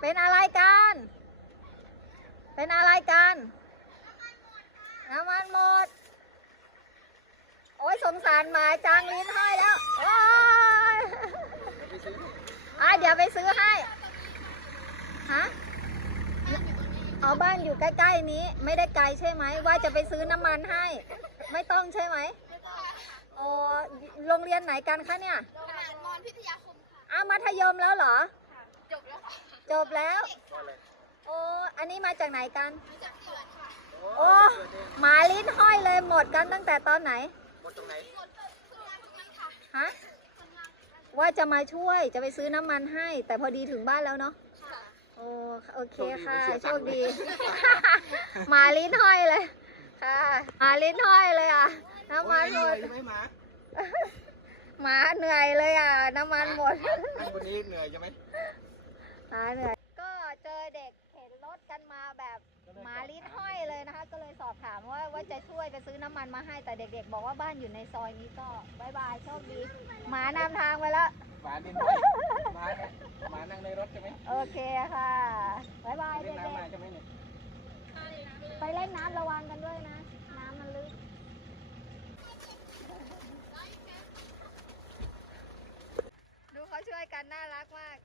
เป็นอะไรกัน เป็นอะไรกันน้ำมันหมด โอ้ยสงสารหมาจังลิ้นห้อยแล้ว โอ้ยอะเดี๋ยวไปซื้อให้ ฮะ เอาบ้านอยู่ใกล้ ๆ นี้ ไม่ได้ไกลใช่ไหม ว่าจะไปซื้อน้ำมันให้ ไม่ต้องใช่ไหมโอ้โรงเรียนไหนกันคะเนี่ยขนาดมอนพิทยาคมค่ะอ้าวมัธยมแล้วเหรอจบแล้วค่ะจ บแล้ว โอ้ อันนี้มาจากไหนกัน มาจากเขื่อนค่ะ โอ้หมาลิ้นห้อยเลยหมดกันตั้งแต่ตอนไหน หมดตรงไหนหมดเพิ่งมาตรงนี้ค่ะฮะคนงานว่าจะมาช่วยจะไปซื้อน้ำมันให้ แต่พอดีถึงบ้านแล้วเนาะค่ะโอ้โอเคค่ะ โชโชคคดีดีไม่เสียตังค์หมาลิ้นห้อยเลย ค่ะหมาลิ้นห้อยเลยอะ น้ำมันหมดใช่ไหมหมาหมาเหนื่อยเลยอะ น้ำมันหมดท่านคนนี้เหนื่อยใช่ไหม หายไปก็เจอเด็กเข็นรถกันมาแบบหมาลิ้นห้อยเลยนะคะ ก็เลยสอบถามว่าว่าจะช่วยไปซื้อน้ำมันมาให้แต่เด็กๆ บอกว่าบ้านอยู่ในซอยนี้ก็บายบายโชคดีหมานำทางไปแล้วหมาดินหมาหมานั่งในรถใช่ไหมโอเคค่ะบายบายเด็กๆไปเล่นน้ำระวังกันด้วยนะ น้ำมันลึกดูเขาช่วยกันน่ารักมาก